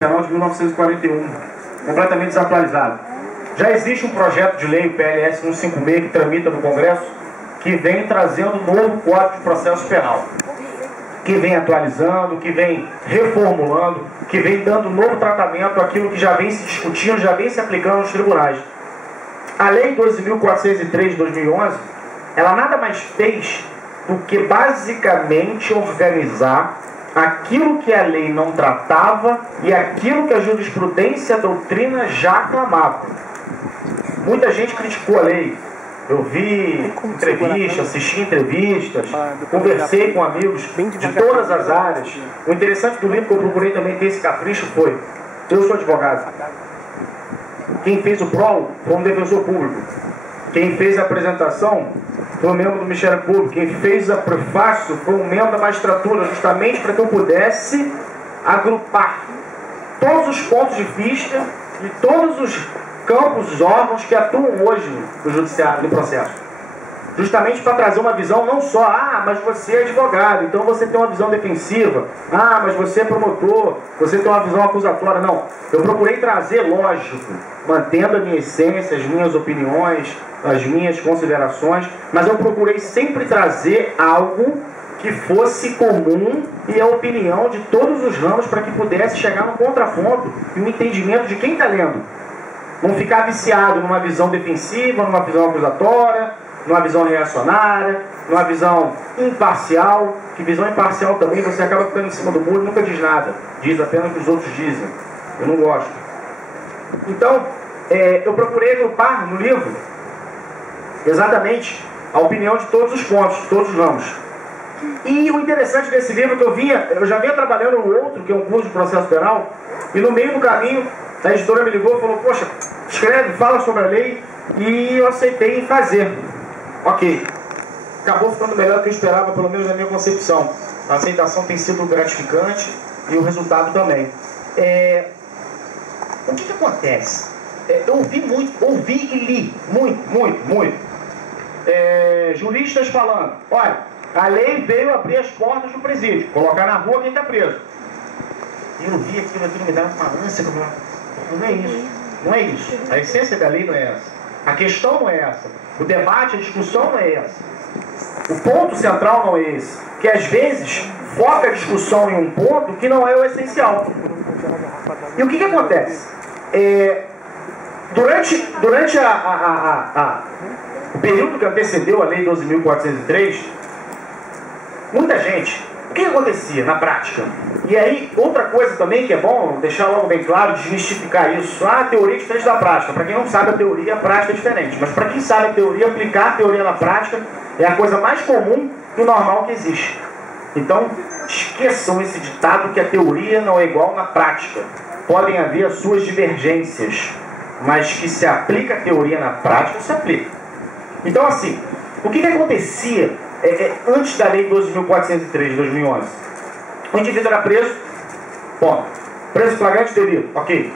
Penal de 1941, completamente desatualizado. Já existe um projeto de lei, o PLS 156, que tramita no Congresso, que vem trazendo um novo Código de Processo Penal, que vem atualizando, que vem reformulando, que vem dando novo tratamento àquilo que já vem se discutindo, já vem se aplicando nos tribunais. A Lei 12.403 de 2011, ela nada mais fez do que basicamente organizar aquilo que a lei não tratava e aquilo que a jurisprudência e a doutrina já aclamavam. Muita gente criticou a lei. Eu vi entrevistas, assisti entrevistas, conversei com amigos de todas as áreas. O interessante do livro que eu procurei também ter esse capricho foi: eu sou advogado. Quem fez o prólogo foi um defensor público. Quem fez a apresentação foi um membro do Ministério Público. Quem fez a prefácio foi um membro da magistratura, justamente para que eu pudesse agrupar todos os pontos de vista de todos os campos, os órgãos que atuam hoje no judiciário, no processo. Justamente para trazer uma visão não só, mas você é advogado, então você tem uma visão defensiva, mas você é promotor, você tem uma visão acusatória. Não, eu procurei trazer, lógico, mantendo a minha essência, as minhas opiniões, as minhas considerações, mas eu procurei sempre trazer algo que fosse comum e a opinião de todos os ramos para que pudesse chegar no contraponto e um entendimento de quem está lendo. Não ficar viciado numa visão defensiva, numa visão acusatória, numa visão reacionária, numa visão imparcial, que visão imparcial também você acaba ficando em cima do muro e nunca diz nada, diz apenas o que os outros dizem. Eu não gosto. Então, eu procurei agrupar no livro exatamente a opinião de todos os pontos, de todos os ramos. E o interessante desse livro que eu já vinha trabalhando no outro, que é um curso de processo penal, e no meio do caminho a editora me ligou e falou: poxa, escreve, fala sobre a lei, e eu aceitei fazer. Ok, acabou ficando melhor do que eu esperava, pelo menos na minha concepção. A aceitação tem sido gratificante e o resultado também. O que acontece? Eu ouvi e li muito. Juristas falando: olha, a lei veio abrir as portas do presídio, colocar na rua quem está preso. E eu vi aquilo me dava uma ânsia. Não é isso, não é isso. A essência da lei não é essa. A questão não é essa. O debate, a discussão não é essa. O ponto central não é esse. Que às vezes foca a discussão em um ponto que não é o essencial. E o que acontece? Durante o período que antecedeu a Lei 12.403, muita gente... O que acontecia na prática? E aí, outra coisa também que é bom deixar logo bem claro, desmistificar isso. A teoria é diferente da prática. Para quem não sabe a teoria, a prática é diferente. Mas para quem sabe a teoria, aplicar a teoria na prática é a coisa mais comum e normal que existe. Então, esqueçam esse ditado que a teoria não é igual na prática. Podem haver as suas divergências, mas que se aplica a teoria na prática, se aplica. Então, assim, o que acontecia antes da Lei 12.403 de 2011? O indivíduo era preso, ponto. Preso flagrante delito, ok.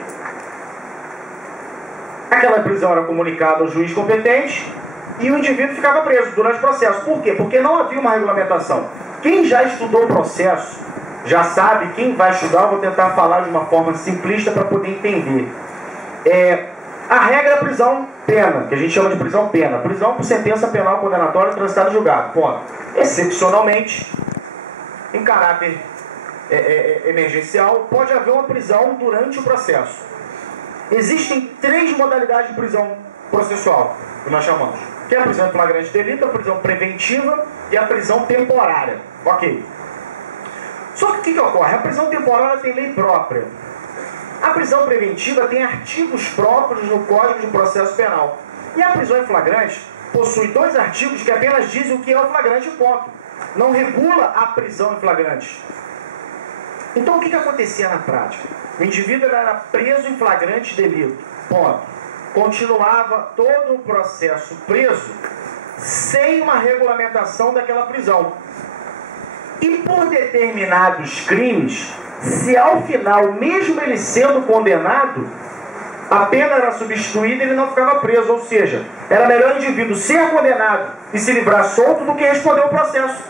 Aquela prisão era comunicada ao juiz competente e o indivíduo ficava preso durante o processo. Por quê? Porque não havia uma regulamentação. Quem já estudou o processo já sabe, quem vai estudar, eu vou tentar falar de uma forma simplista para poder entender. A regra é a prisão-pena, que a gente chama de prisão-pena. Prisão por sentença penal condenatória transitada em julgado. Ponto. Excepcionalmente, em caráter emergencial, pode haver uma prisão durante o processo. Existem 3 modalidades de prisão processual, que nós chamamos. Que é a prisão em flagrante delito, a prisão preventiva e a prisão temporária. Ok. Só que o que ocorre? A prisão temporária tem lei própria. A prisão preventiva tem artigos próprios no Código de Processo Penal. E a prisão em flagrante possui 2 artigos que apenas dizem o que é o flagrante, ponto. Não regula a prisão em flagrante. Então o que acontecia na prática? O indivíduo era preso em flagrante delito, ponto. Continuava todo o processo preso sem uma regulamentação daquela prisão. E por determinados crimes, se ao final, mesmo ele sendo condenado, a pena era substituída e ele não ficava preso. Ou seja, era melhor o indivíduo ser condenado e se livrar solto do que responder o processo.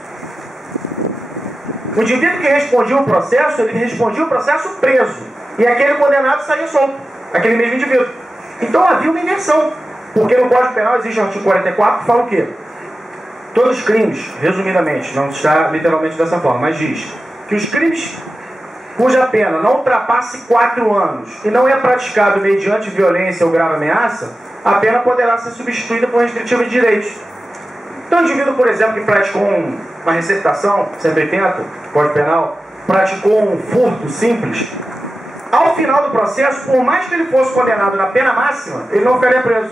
O indivíduo que respondia o processo, ele respondia o processo preso. e aquele condenado saía solto, aquele mesmo indivíduo. Então havia uma inversão, porque no Código Penal existe o artigo 44 que fala o quê? Todos os crimes, resumidamente, não está literalmente dessa forma, mas diz que os crimes cuja pena não ultrapasse 4 anos e não é praticado mediante violência ou grave ameaça, a pena poderá ser substituída por restritiva de direitos. Então, o indivíduo, por exemplo, que praticou uma receptação, 180, Código Penal, praticou um furto simples, ao final do processo, por mais que ele fosse condenado na pena máxima, ele não ficaria preso.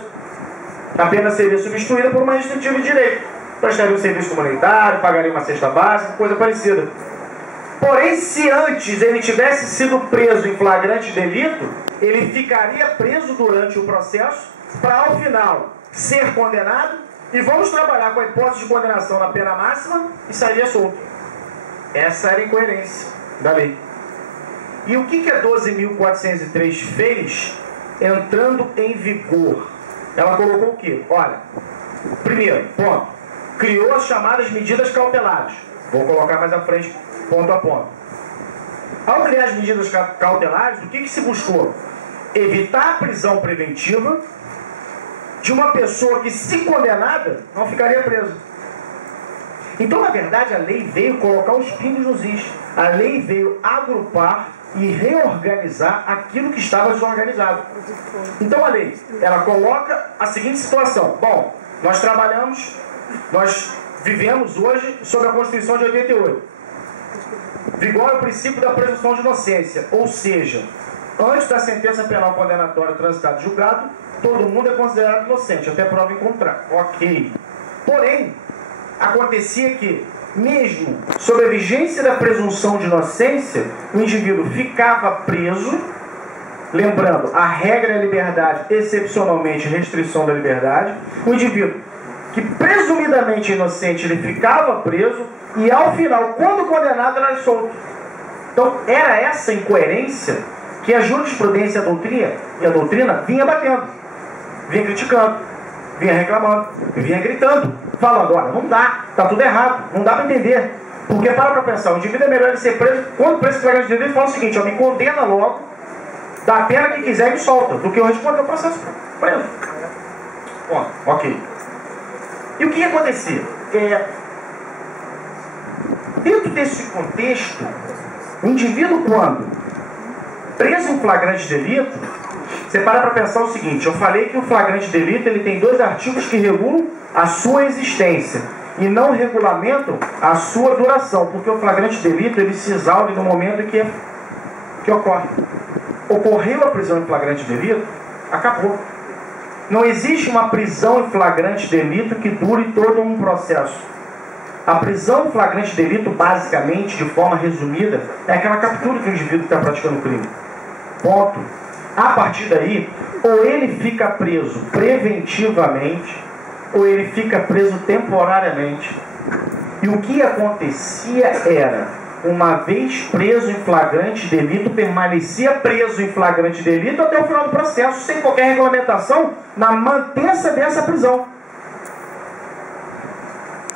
A pena seria substituída por uma restritiva de direito. Prestaria um serviço comunitário, pagaria uma cesta básica, coisa parecida. Porém, se antes ele tivesse sido preso em flagrante delito, ele ficaria preso durante o processo para, ao final, ser condenado e vamos trabalhar com a hipótese de condenação na pena máxima e sairia solto. Essa era a incoerência da lei. E o que a 12.403 fez entrando em vigor? Ela colocou o quê? Olha, primeiro, ponto, criou as chamadas medidas cautelares. Vou colocar mais à frente, ponto a ponto. Ao criar as medidas cautelares, o que se buscou? Evitar a prisão preventiva de uma pessoa que, se condenada, não ficaria presa. Então, na verdade, a lei veio colocar os pingos nos is. A lei veio agrupar e reorganizar aquilo que estava desorganizado. Então, a lei, ela coloca a seguinte situação. Bom, nós vivemos hoje sob a Constituição de 88. Vigora o princípio da presunção de inocência, ou seja, antes da sentença penal condenatória transitada e julgado, todo mundo é considerado inocente, até prova em contrário. Ok. Porém, acontecia que, mesmo sob a vigência da presunção de inocência, o indivíduo ficava preso, lembrando, a regra é a liberdade, excepcionalmente restrição da liberdade, o indivíduo que presumidamente inocente, ele ficava preso e ao final, quando condenado, era solto. Então, era essa incoerência que a jurisprudência e a doutrina vinha batendo, vinha criticando, vinha reclamando, vinha gritando, falando, olha, não dá, tá tudo errado, não dá para entender. Porque para pensar, o indivíduo é melhor ele ser preso, quando preso em flagrante delito, ele fala o seguinte, ó, me condena logo, dá a pena que quiser e me solta, do que eu responder o processo preso. Bom, ok. E o que acontecia? Dentro desse contexto, o indivíduo, quando preso em flagrante delito, você para pensar o seguinte, eu falei que o flagrante delito ele tem 2 artigos que regulam a sua existência e não regulamentam a sua duração, porque o flagrante delito ele se exaure no momento que ocorre. Ocorreu a prisão em flagrante delito, acabou. Não existe uma prisão em flagrante delito que dure todo um processo. A prisão em flagrante delito, basicamente, de forma resumida, é aquela captura que o indivíduo está praticando o crime. Ponto. A partir daí, ou ele fica preso preventivamente, ou ele fica preso temporariamente. E o que acontecia era, uma vez preso em flagrante delito, permanecia preso em flagrante delito até o final do processo, sem qualquer regulamentação na mantença dessa prisão.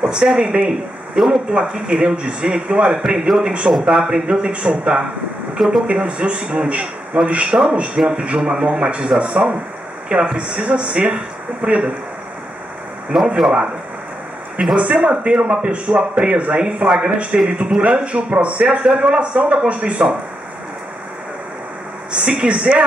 Observem bem, eu não estou aqui querendo dizer que, olha, prendeu, tem que soltar, prendeu, tem que soltar. O que eu estou querendo dizer é o seguinte, nós estamos dentro de uma normatização que ela precisa ser cumprida, não violada. E você manter uma pessoa presa em flagrante delito durante o processo é a violação da Constituição. Se quiser